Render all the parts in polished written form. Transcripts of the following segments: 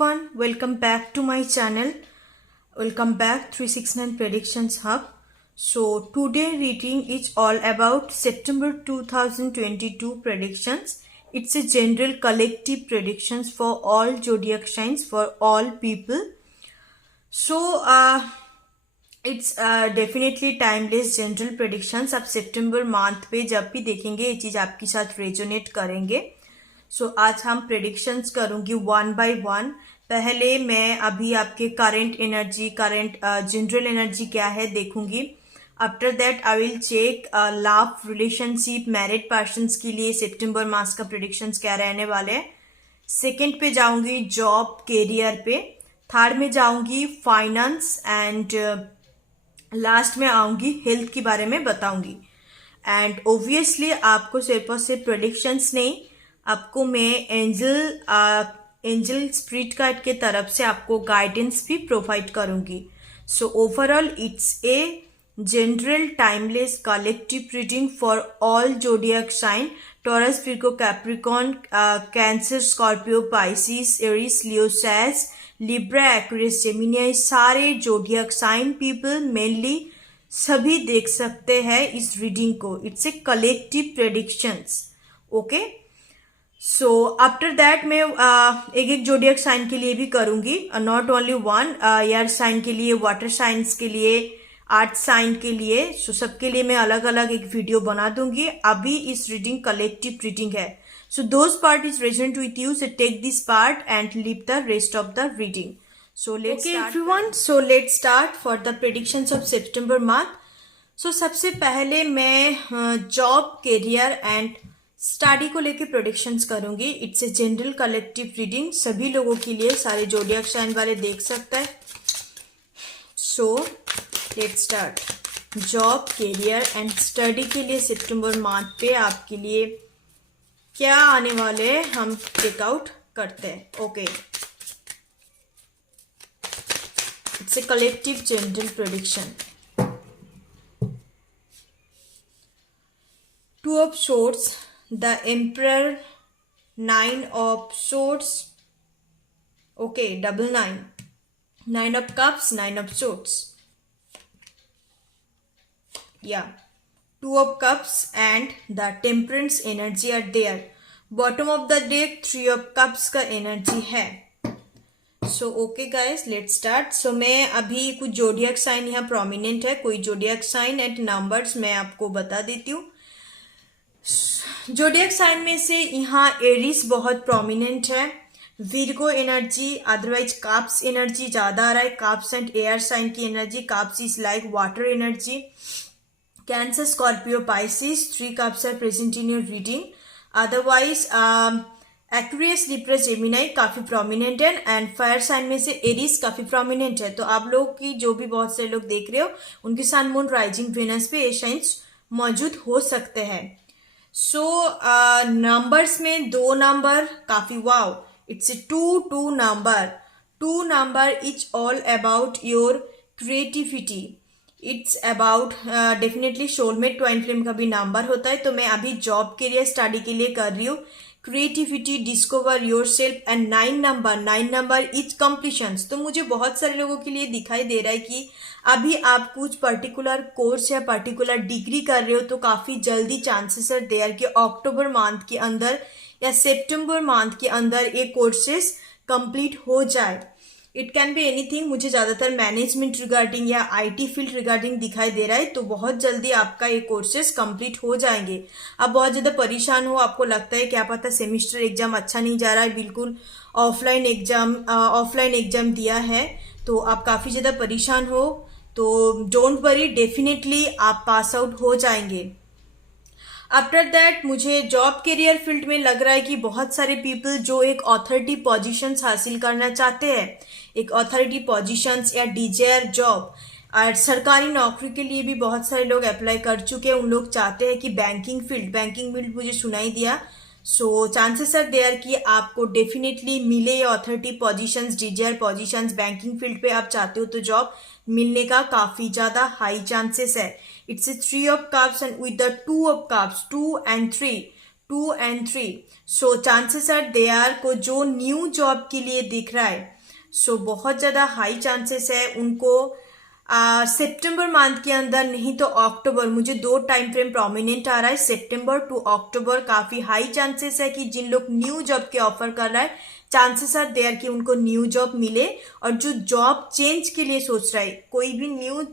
everyone, welcome back to my channel. Welcome back 369 Predictions Hub. So today reading is all about September 2022 predictions. It's a general collective predictions for all zodiac signs for all people. So it's definitely timeless general predictions. आप सितंबर month पे जब भी देखेंगे ये चीज आपके साथ resonate करेंगे. आज हम प्रेडिक्शंस करूंगी वन बाय वन. पहले मैं अभी आपके current energy, current general energy क्या है देखूंगी. After that I will check love, relationship, married persons के लिए सितंबर मास का प्रेडिक्शंस क्या रहने वाले हैं. सेकेंड पे जाऊंगी जॉब कैरियर पे. थर्ड में जाऊंगी फाइनेंस एंड लास्ट में आऊंगी हेल्थ के बारे में बताऊंगी. एंड ओब्वियसली आपको सिर्फ और सिर्फ प्रेडिक्शंस नहीं, आपको मैं एंजल स्पिरिट गाइड के तरफ से आपको गाइडेंस भी प्रोवाइड करूंगी. So overall it's a general timeless collective reading for all zodiac sign: Taurus, Virgo, Capricorn, Cancer, Scorpio, Pisces, Aries, Leo, Sag, Libra, Aquarius, Gemini. सारे जोडियक साइन पीपल मेनली सभी देख सकते हैं इस रीडिंग को. It's a collective predictions. Okay, so after that मैं एक एक जोडियक साइन के लिए भी करूंगी, not only one. Air sign के लिए, वाटर साइंस के लिए, अर्थ साइन के लिए. सो सबके लिए मैं अलग अलग एक वीडियो बना दूंगी. अभी इस रीडिंग कलेक्टिव रीडिंग है. So those part is resonate with you, so take this part and leave the rest of the reading. So let's everyone, so let's start for the predictions of सितंबर month. So सबसे पहले मैं job, career and study को लेके predictions करूंगी. It's a general collective reading, सभी लोगों के लिए, सारे जोडियक साइन वाले देख सकते हैं. So let's start. Job, career and study के लिए सितंबर मंथ पे आपके लिए क्या आने वाले हैं हम चेकआउट करते हैं. Okay, it's a collective general prediction. Two of swords, the emperor, nine of swords, okay, double nine, nine of cups, nine of swords, yeah, two of cups and the temperance energy are there. Bottom of the deck three of cups का energy है. So okay guys, let's start. So मैं अभी कुछ zodiac sign यहाँ prominent है, कोई zodiac sign and numbers मैं आपको बता देती हूँ. जोडियक साइन में से यहाँ एरिस बहुत प्रोमिनेंट है, Virgo energy, otherwise cups energy ज्यादा आ रहा है. काप्स एंड एयर साइन की energy. Cups is like water energy. Cancer, Scorpio, Pisces, 3 cups are present in your reading. Otherwise Aquarius, Libra, Gemini काफी प्रोमिनेंट है. And fire sign में से Eris काफी प्रोमिनेंट है. तो आप लोग की जो भी बहुत सारे लोग देख रहे हो उनके सन, मून, राइजिंग, वेनस पे ये साइंस मौजूद हो सकते हैं. सो नंबर्स में 2 नंबर काफी wow. It's a 2 number. 2 number is all about your creativity. It's about definitely soulmate, twin flame का भी नंबर होता है. तो मैं अभी जॉब के लिए, स्टडी के लिए कर रही हूँ. Creativity, discover yourself. And 9 number is completions. तो मुझे बहुत सारे लोगों के लिए दिखाई दे रहा है कि अभी आप कुछ पर्टिकुलर कोर्स या पर्टिकुलर डिग्री कर रहे हो तो काफी जल्दी चांसेस है देयर कि अक्टूबर मंथ के अंदर या सितंबर मंथ के अंदर ये कोर्सेस कंप्लीट हो जाए. It can be anything. मुझे ज्यादातर मैनेजमेंट रिगार्डिंग या आईटी फील्ड रिगार्डिंग दिखाई दे रहा है. तो बहुत जल्दी आपका ये कोर्सेस कंप्लीट हो जाएंगे. आप बहुत ज्यादा परेशान हो, आपको लगता है क्या पता सेमिस्टर एग्जाम अच्छा नहीं जा रहा है, बिल्कुल ऑफलाइन एग्जाम दिया है, तो आप काफी ज्यादा परेशान हो, तो डोंट वरी, डेफिनेटली आप पास आउट हो जाएंगे. आफ्टर दैट मुझे जॉब कैरियर फील्ड में लग रहा है कि बहुत सारे पीपल जो एक अथॉरिटी पोजीशंस हासिल करना चाहते हैं, एक अथॉरिटी पोजीशंस या डिजायर जॉब, और सरकारी नौकरी के लिए भी बहुत सारे लोग अप्लाई कर चुके हैं. उन लोग चाहते हैं कि बैंकिंग फील्ड मुझे सुनाई दिया. सो चांसेस आर देयर कि आपको डेफिनेटली मिले ये authority positions, desire positions. Banking field पे आप चाहते हो तो जॉब मिलने का काफी ज्यादा हाई चांसेस है. It's a 3 of cups and with the 2 of cups, 2 and 3, 2 and 3. So chances are there को जो न्यू जॉब के लिए दिख रहा है, सो बहुत ज़्यादा हाई चांसेस है उनको सितंबर मंथ के अंदर, नहीं तो अक्टूबर। मुझे 2 टाइम फ्रेम प्रोमिनेंट आ रहा है, सितंबर टू अक्टूबर। काफी हाई चांसेस है कि जिन लोग न्यू जॉब के ऑफर कर रहा है, चांसेस आर देयर कि उनको न्यू जॉब मिले। और जो जॉब चेंज के लिए सोच रहा है, कोई भी न्यू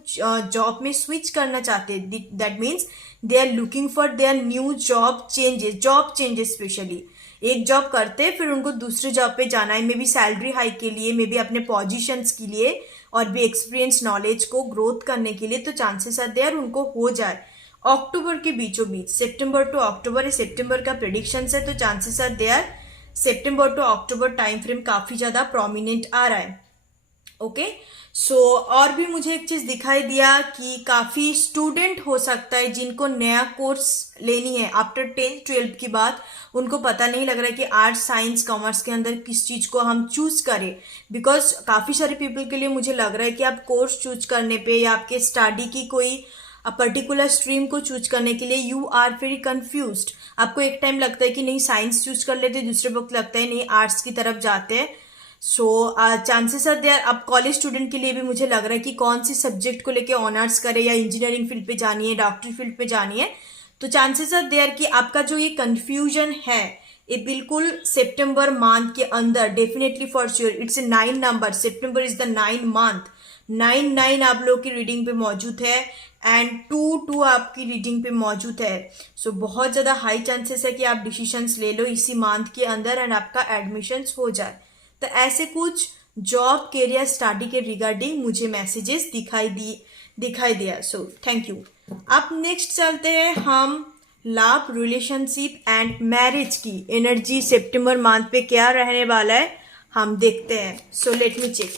जॉब में स्विच करना चाहते हैं, that means they are looking for their new job changes specially. एक जॉब करते फिर उनको दूसरे जॉब पे जाना है, मे बी सैलरी हाइक के लिए, मे बी अपने पोजीशंस के लिए, और भी एक्सपीरियंस नॉलेज को ग्रोथ करने के लिए। तो चांसेस आर देयर उनको हो जाए अक्टूबर के बीचों बीच। सितंबर टू अक्टूबर, सितंबर का प्रेडिक्शन है, तो चांसेस आर देयर सितंबर टू अक्टूबर टाइम फ्रेम काफी ज्यादा प्रोमिनेंट आ रहा है। ओके, सो और भी मुझे एक चीज दिखाई दिया कि काफी स्टूडेंट हो सकता है जिनको नया कोर्स लेनी है आफ्टर 10th 12th के बाद, उनको पता नहीं लग रहा है कि आर्ट्स साइंस कॉमर्स के अंदर किस चीज को हम चूज करें। बिकॉज काफी सारे पीपल के लिए मुझे लग रहा है कि आप कोर्स चूज करने पे या आपके स्टडी की कोई पर्टिकुलर स्ट्रीम को चूज करने के लिए यू आर वेरी कंफ्यूज्ड। आपको एक टाइम लगता है कि नहीं साइंस चूज कर लेते, दूसरे वक्त लगता है नहीं आर्ट्स की तरफ जाते हैं। So chances are there. अब कॉलेज स्टूडेंट के लिए भी मुझे लग रहा है कि कौन सी सब्जेक्ट को लेके ऑनर्स करे, या इंजीनियरिंग फील्ड पे जानी है, डॉक्टरी फील्ड पे जानी है। तो चांसेस आर देयर कि आपका जो ये कंफ्यूजन है, ये बिल्कुल सितंबर मंथ के अंदर definitely for sure, it's a 9 number, September is the 9 month, 9 आप लोग की रीडिंग पे मौजूद है, एंड 2 आपकी रीडिंग पे मौजूद है। सो बहुत ज्यादा हाई चांसेस है कि आप डिसीजंस ले लो इसी मंथ के अंदर एंड आपका एडमिशंस हो जाए। तो ऐसे कुछ जॉब कैरियर स्टडी के रिगार्डिंग मुझे मैसेजेस दिखाई दिया। So thank you. अब नेक्स्ट चलते हैं हम लव, रिलेशनशिप एंड मैरिज की एनर्जी सितंबर मंथ पे क्या रहने वाला है हम देखते हैं। So let me check.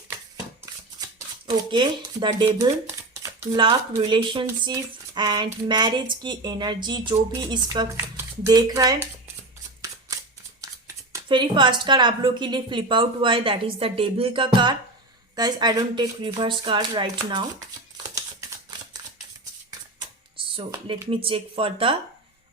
Okay, the devil, love, relationship and marriage की एनर्जी जो भी इस वक्त देख रहा है। वेरी फास्ट कार्ड आप लोग के लिए फ्लिप आउट हुआ है, दैट इज द डेविल का card. Guys I don't take reverse card right now, so let me check for the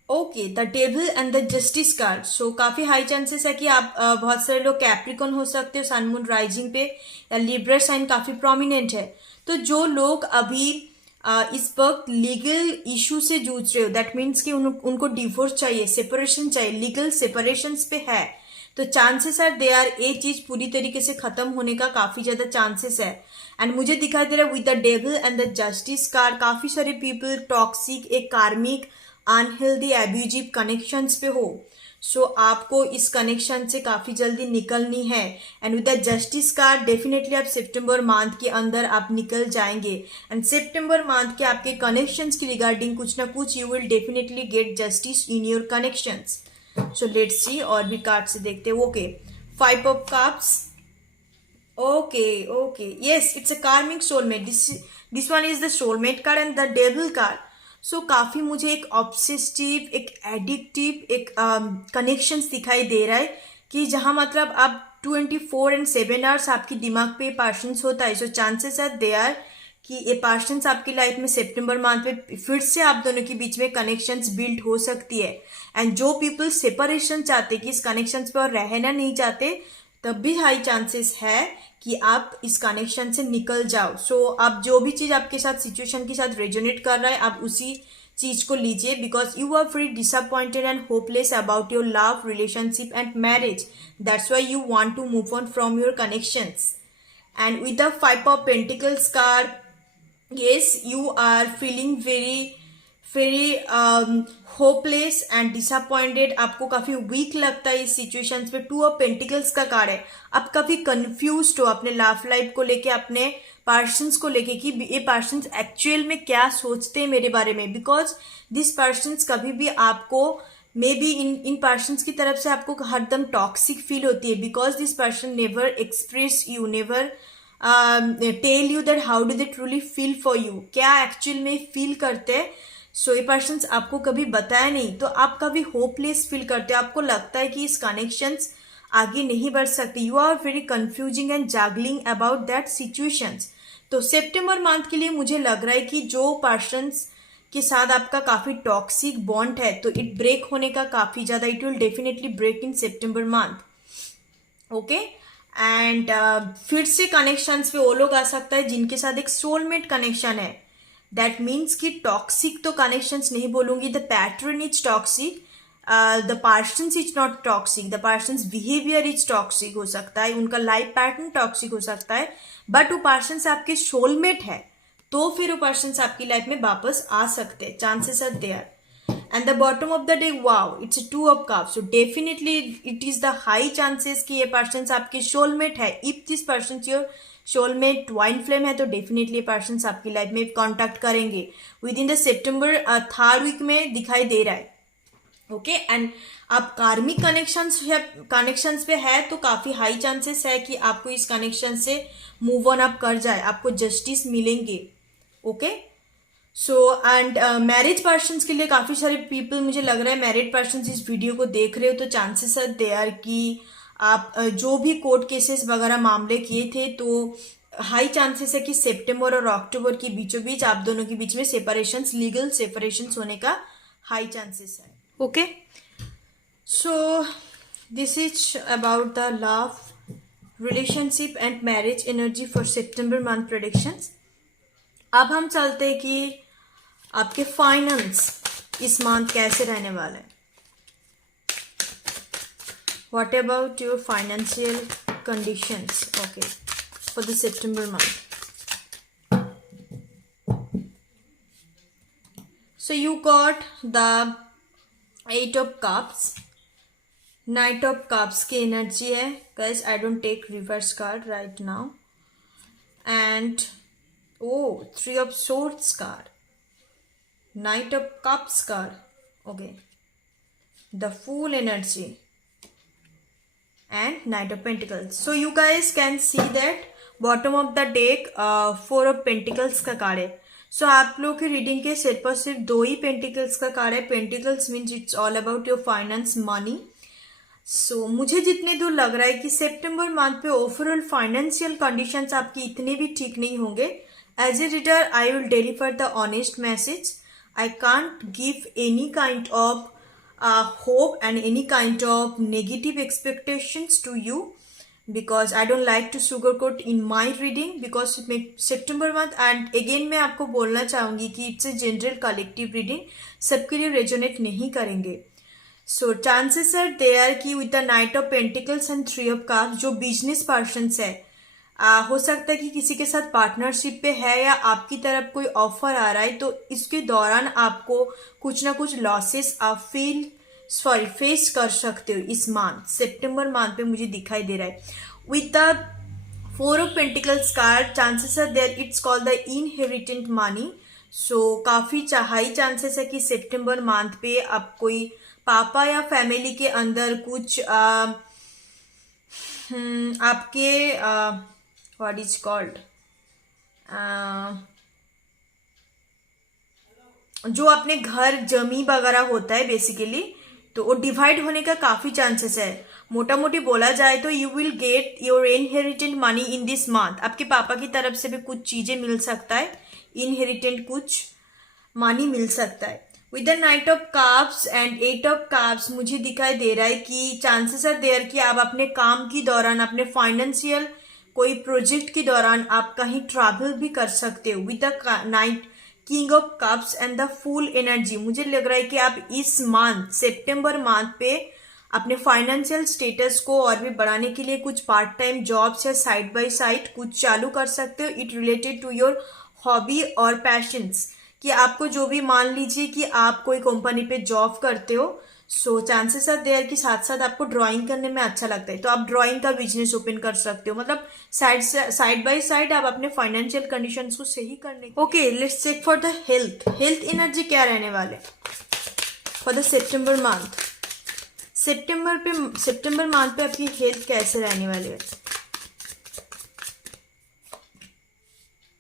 okay the devil and the justice card. So काफी high chances है कि आप बहुत सारे लोग कैप्रिकॉन हो सकते हो सन मून राइजिंग पे, या लिब्रा साइन काफी प्रोमिनेंट है। तो जो लोग अभी इस वक्त लीगल इशू से जूझ रहे हो, दैट मीन्स कि उनको डिवोर्स चाहिए, सेपरेशन चाहिए, लीगल सेपरेशंस पे है, तो चांसेस आर दे आर ये चीज पूरी तरीके से खत्म होने का काफी ज्यादा चांसेस है। एंड मुझे दिखाई दे रहा है with the devil and the justice card, काफी सारे पीपल टॉक्सिक, एक कार्मिक, अनहेल्दी, एब्यूजिव कनेक्शंस पे हो। सो आपको इस कनेक्शन से काफी जल्दी निकलनी है। And with the justice card definitely आप सितंबर मंथ के अंदर आप निकल जाएंगे। एंड सितंबर मंथ के आपके कनेक्शंस की रिगार्डिंग कुछ ना कुछ you will definitely get justice in your connections. So let's see, और भी कार्ड से देखते हैं। Okay, 5 of cups. Okay, yes, it's a karmic soulmate, this one is the soulmate card and the devil card. So काफी मुझे एक obsessive, एक addictive, एक कनेक्शंस दिखाई दे रहा है कि जहां मतलब आप 24 and 7 आवर्स आपकी दिमाग पे पर्सन्स होता है। सो चांसेस आर देयर कि ये पर्सन्स आपकी लाइफ में सितंबर मंथ में फिर से आप दोनों के बीच में कनेक्शंस बिल्ड हो सकती है। एंड जो पीपल सेपरेशन चाहते कि इस कनेक्शंस पे और रहना नहीं चाहते, तब भी हाई चांसेस है कि आप इस कनेक्शन से निकल जाओ। सो आप जो भी चीज आपके साथ सिचुएशन के साथ रेजोनेट कर रहा है, आप उसी चीज को लीजिए, because you are very disappointed and hopeless about your love, relationship and marriage, that's why you want to move on from your connections. And with the 5 of pentacles card, yes, you are feeling very hopeless and disappointed, आपको काफी week लगता है इस situations पे। 2 of pentacles का card है, आप काफी कंफ्यूज्ड हो अपने लव लाइफ को लेके, अपने पर्सन्स को लेके कि ये पर्सन्स एक्चुअल में क्या सोचते हैं मेरे बारे में। बिकॉज दिस पर्सन्स कभी भी आपको मे बी इन पर्सन्स की तरफ से आपको हरदम टॉक्सिक फील होती है, because this person never express you, never tell you that how do they truly feel for you, क्या एक्चुअल में फील करते हैं। सो ये पर्सन्स आपको कभी बताया नहीं, तो आप कभी होपलेस फील करते हो, आपको लगता है कि इस कनेक्शंस आगे नहीं बढ़ सकते। You are very confusing and juggling about that situations. तो सितंबर मंथ के लिए मुझे लग रहा है कि जो पर्सन्स के साथ आपका काफी टॉक्सिक बॉन्ड है, तो इट ब्रेक होने का काफी ज्यादा, it will definitely break in सितंबर मंथ। ओके, एंड फिर से कनेक्शंस पे वो लोग आ सकता है जिनके साथ एक सोलमेट कनेक्शन है। दैट मीन्स कि टॉक्सिक तो कनेक्शंस नहीं बोलूंगी, the pattern is toxic, the person is not toxic, the person behaviour is toxic हो सकता है, उनका लाइफ पैटर्न टॉक्सिक हो सकता है, बट वो पर्सन आपके सोलमेट है तो फिर वो पर्सन आपकी लाइफ में वापस आ सकते हैं, chances are there. And the bottom of the day, wow, it's 2 of cups, so definitely it is the high chances कि ये पर्सन आपके सोलमेट है। If this person your soulmate twin flame है तो डेफिनेटली ये पर्सन आपकी life में contact करेंगे with in the September 3rd week में दिखाई दे रहा है। ओके, एंड आप कार्मिक कनेक्शंस पे है तो काफी हाई चांसेस है कि आपको इस कनेक्शन से मूव ऑन अप कर जाए, आपको जस्टिस मिलेंगे। Okay, so and marriage persons के लिए काफी सारे पीपल, मुझे लग रहा है मैरिड पर्सन्स इस वीडियो को देख रहे हो तो चांसेस आर देयर कि आप जो भी कोर्ट केसेस वगैरह मामले किए थे तो हाई चांसेस है कि सितंबर और अक्टूबर के बीचों बीच आप दोनों के बीच में सेपरेशंस, लीगल सेपरेशंस होने का हाई चांसेस है। Okay, so this is about the love, relationship and marriage energy for September month predictions. अब हम चलते हैं कि आपके फाइनेंस इस मंथ कैसे रहने वाले हैं। What about your financial conditions, okay, for the September month. So you got the 8 of cups, knight of cups की एनर्जी है guys. I don't take reverse card right now, and oh, 3 of swords card, Knight of Cups card, okay, the Fool energy and Knight of Pentacles. So you guys can see that bottom of the deck 4 of Pentacles का card है। So आप लोग की reading के सिर पर सिर्फ 2 ही Pentacles का कार्ड है। Pentacles means it's all about your finance, money. So मुझे जितने दूर लग रहा है कि सितंबर मंथ पे ओवरऑल फाइनेंशियल कंडीशंस आपकी इतने भी ठीक नहीं होंगे। As a reader, I will deliver the honest message. I can't give any kind of hope and any kind of negative expectations to you because I don't like to sugarcoat in my reading because September month, and again मैं आपको बोलना चाहूँगी कि it's a general collective reading, सबके लिए resonate नहीं करेंगे। So chances are there कि with the Knight of Pentacles and 3 of Cups जो business persons है, हो सकता है कि किसी के साथ पार्टनरशिप पे है या आपकी तरफ कोई ऑफर आ रहा है, तो इसके दौरान आपको कुछ ना कुछ लॉसेस आप फेस कर सकते हो इस मंथ, सितंबर मंथ पे मुझे दिखाई दे रहा है। With the 4 of pentacles card, chances are there it's called the inheritance money. So काफी हाई चांसेस है कि सितंबर मंथ पे आप कोई पापा या फैमिली के अंदर कुछ आपके what is called जो अपने घर जमी वगैरह होता है बेसिकली, तो वो डिवाइड होने का काफी चांसेस है। मोटा मोटी बोला जाए तो you will get your inherent money in this month. आपके पापा की तरफ से भी कुछ चीजें मिल सकता है, इनहेरिटेंट कुछ मनी मिल सकता है। With the night of cups and 8 of cups मुझे दिखाई दे रहा है कि चांसेस आर देयर कि आप अपने काम की दौरान, अपने फाइनेंशियल कोई प्रोजेक्ट के दौरान आप कहीं ट्रैवल भी कर सकते हो। With the night king of cups and the full energy मुझे लग रहा है कि आप इस मंथ सितंबर मंथ पे अपने फाइनेंशियल स्टेटस को और भी बढ़ाने के लिए कुछ पार्ट टाइम जॉब्स या साइड बाय साइड कुछ चालू कर सकते हो। It related to your hobby और पैशंस, कि आपको जो भी, मान लीजिए कि आप कोई कंपनी पे जॉब करते हो, सो चांसेस आर देयर कि साथ साथ आपको ड्राइंग करने में अच्छा लगता है तो आप ड्राइंग का बिजनेस ओपन कर सकते हो। मतलब साइड बाय साइड आप अपने फाइनेंशियल कंडीशंस को सही करने। Okay, let's check for the health energy क्या रहने वाले for the September month. September month पे आपकी हेल्थ कैसे रहने वाली है।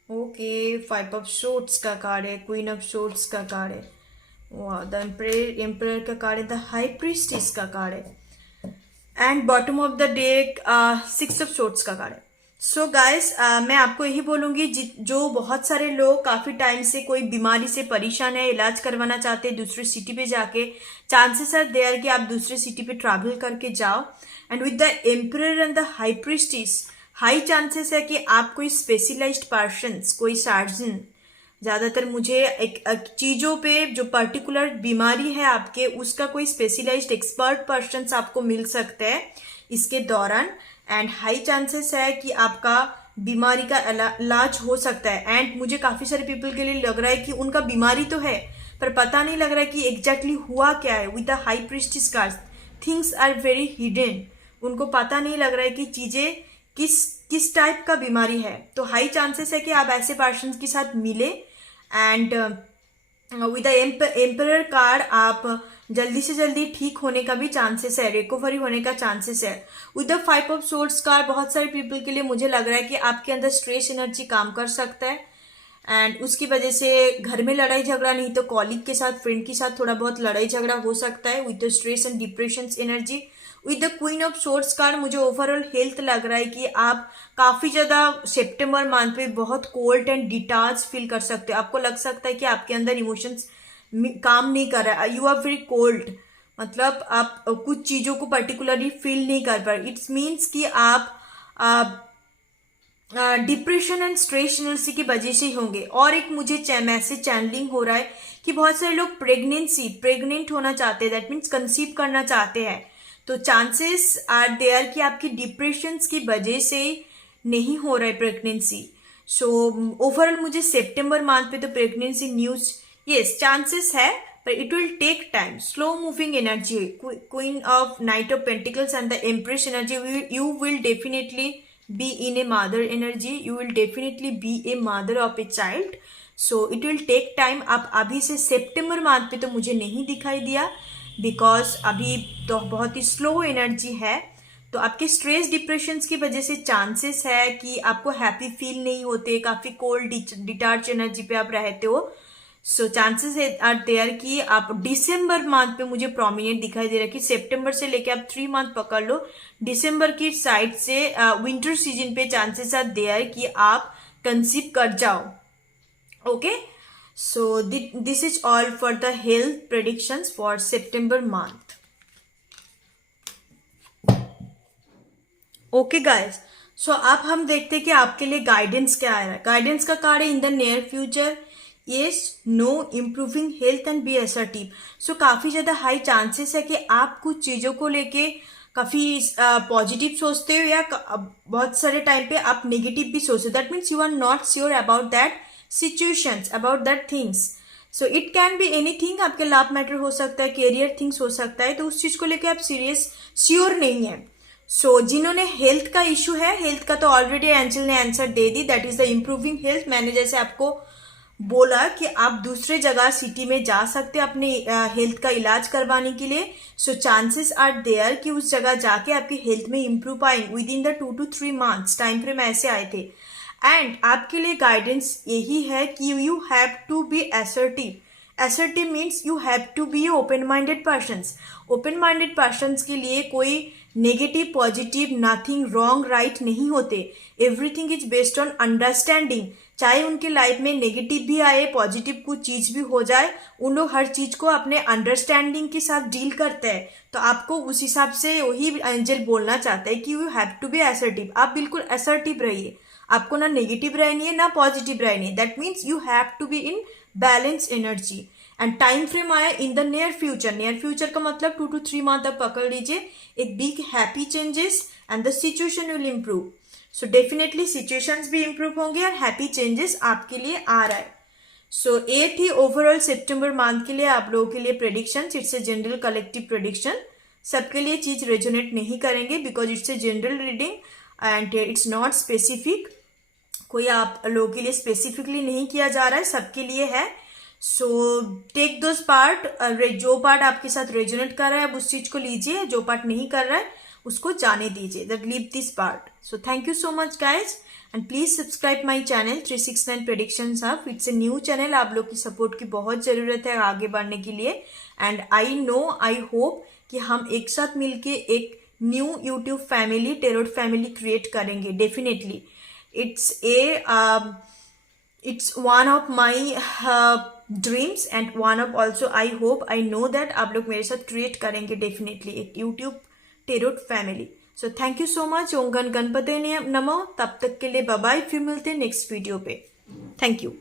ओके, 5 ऑफ सोर्ड्स का कार्ड है, क्वीन ऑफ सोर्ड्स का कार्ड है, द एम्परर का कार्ड है, द हाई प्रीस्टेस का कार्ड है, and bottom of the deck 6 of swords का कार्ड है। सो गाइस, मैं आपको यही बोलूंगी जो बहुत सारे लोग काफी टाइम से कोई बीमारी से परेशान है, इलाज करवाना चाहते हैं दूसरे सिटी पे जाके, चांसेस आर देयर कि आप दूसरे सिटी पे ट्रैवल करके जाओ। And with the emperor and the high priestess, high chances है कि आप कोई स्पेशलाइज्ड पर्सन, कोई सर्जन, ज्यादातर मुझे एक चीजों पे जो पर्टिकुलर बीमारी है आपके, उसका कोई स्पेशलाइज्ड एक्सपर्ट पर्सन आपको मिल सकता है इसके दौरान। एंड हाई चांसेस है कि आपका बीमारी का इलाज हो सकता है। एंड मुझे काफी सारे पीपल के लिए लग रहा है कि उनका बीमारी तो है पर पता नहीं लग रहा है कि एग्जैक्टली हुआ क्या है। With the high priestess cards, things are very hidden, उनको पता नहीं लग रहा है कि चीजें किस किस टाइप का बीमारी है। तो हाई चांसेस है कि आप ऐसे पर्सन के साथ मिले। And with the emperor card आप जल्दी से जल्दी ठीक होने का भी चांसेस है, रिकवरी होने का चांसेस है। With the 5 of swords card, बहुत सारे पीपल के लिए मुझे लग रहा है कि आपके अंदर स्ट्रेस एनर्जी काम कर सकता है एंड उसकी वजह से घर में लड़ाई झगड़ा, नहीं तो कॉलीग के साथ, फ्रेंड के साथ थोड़ा बहुत लड़ाई झगड़ा हो सकता है। With the stress and depression energy, with the queen of swords card, मुझे ओवरऑल हेल्थ लग रहा है कि आप काफी ज्यादा सितंबर मंथ पे बहुत कोल्ड एंड डिटाच फील कर सकते हो। आपको लग सकता है कि आपके अंदर इमोशंस काम नहीं कर रहा है, यू आर वेरी कोल्ड, मतलब आप कुछ चीजों को पर्टिकुलरली फील नहीं कर पा रहे। इट्स मीन्स कि आप डिप्रेशन एंड स्ट्रेस एनर्जी की वजह से होंगे। और एक मुझे मैसेज चैनलिंग हो रहा है कि बहुत सारे लोग प्रेग्नेंट होना चाहते हैं, दैट मीन्स कंसीव करना चाहते हैं। तो चांसेस आर देयर कि आपकी डिप्रेशन की वजह से नहीं हो रहा है प्रेगनेंसी। सो ओवरऑल मुझे सितंबर मंथ पे तो प्रेगनेंसी न्यूज, यस चांसेस है पर it will take time. Slow moving energy, queen of knight of pentacles and the empress energy, you will definitely be in a mother energy, you will definitely be a mother of a child, so it will take time। आप अभी से सितंबर month पे तो मुझे नहीं दिखाई दिया because अभी तो बहुत ही स्लो एनर्जी है। तो आपके स्ट्रेस डिप्रेशन की वजह से चांसेस है कि आपको हैप्पी फील नहीं होते, काफी कोल्ड डिटाच एनर्जी पे आप रहते हो। सो चांसेस आर देयर कि आप दिसंबर मंथ पे मुझे प्रोमिनेंट दिखाई दे रहा है कि सितंबर से लेके आप 3 मंथ पकड़ लो, दिसंबर की साइड से विंटर सीजन पे चांसेस आर देयर कि आप कंसीव कर जाओ। Okay, so this is all for the health predictions for September month. Okay guys, so अब हम देखते हैं कि आपके लिए गाइडेंस क्या आ रहा है। गाइडेंस का कार्ड है in the near future, yes no improving health and be assertive. So काफी ज्यादा हाई चांसेस है कि आप कुछ चीजों को लेके काफी पॉजिटिव सोचते हो या बहुत सारे टाइम पे आप नेगेटिव भी सोचते हो। That means you are not sure about that situations, about that things. So it can be anything, आपके लव मैटर हो सकता है, कैरियर थिंग्स हो सकता है, तो उस चीज को लेके आप श्योर नहीं है। सो जिन्होंने हेल्थ का इशू है, हेल्थ का तो ऑलरेडी एंजल ने answer they the, that is the improving health. मैंने जैसे आपको बोला कि आप दूसरे जगह सिटी में जा सकते हैं अपने हेल्थ का इलाज करवाने के लिए। सो चांसेस आर देयर कि उस जगह जाके आपकी हेल्थ में इंप्रूव आएंगे with in the 2 to 3 months time frame ऐसे आए थे। एंड आपके लिए गाइडेंस यही है कि you have to be assertive. Assertive means you have to be open minded persons. Open minded persons के लिए कोई negative positive nothing wrong right नहीं होते, everything is based on understanding. चाहे उनके लाइफ में नेगेटिव भी आए, पॉजिटिव कुछ चीज भी हो जाए, उन लोग हर चीज को अपने अंडरस्टैंडिंग के साथ डील करते हैं। तो आपको उस हिसाब से वही एंजल बोलना चाहता है कि you have to be assertive. आप बिल्कुल असर्टिव रहिए, आपको ना नेगेटिव रहनी है ना पॉजिटिव रहनी है। That means you have to be in balance energy. And time frame आया in the near future. Near future का मतलब 2 to 3 मंथ आप पकड़ लीजिए। एक big happy changes and the situation will improve. So definitely situations भी improve होंगे और हैप्पी चेंजेस आपके लिए आ रहा है। सो ये थी ओवरऑल सितंबर मंथ के लिए आप लोगों के लिए prediction. It's a general collective prediction, सबके लिए चीज रेजोनेट नहीं करेंगे because it's a general reading and it's not specific. कोई आप लोगों के लिए स्पेसिफिकली नहीं किया जा रहा है, सबके लिए है। सो टेक दोज पार्ट, जो पार्ट आपके साथ रेजोनेट कर रहा है आप उस चीज को लीजिए, जो पार्ट नहीं कर रहा है उसको जाने दीजिए, that leave this part. So thank you so much guys and please subscribe my channel 369 predictions hub. It's a new channel, आप लोग की सपोर्ट की बहुत जरूरत है आगे बढ़ने के लिए। And I know, I hope कि हम एक साथ मिलके एक new YouTube family, tarot family create करेंगे definitely. it's one of my dreams and one of also I hope I know that आप लोग मेरे साथ क्रिएट करेंगे डेफिनेटली एक YouTube tarot family. So thank you so much. ओम गण गणपते नमः. तब तक के लिए बाय बाय. फिर मिलते हैं नेक्स्ट वीडियो पे. Thank you.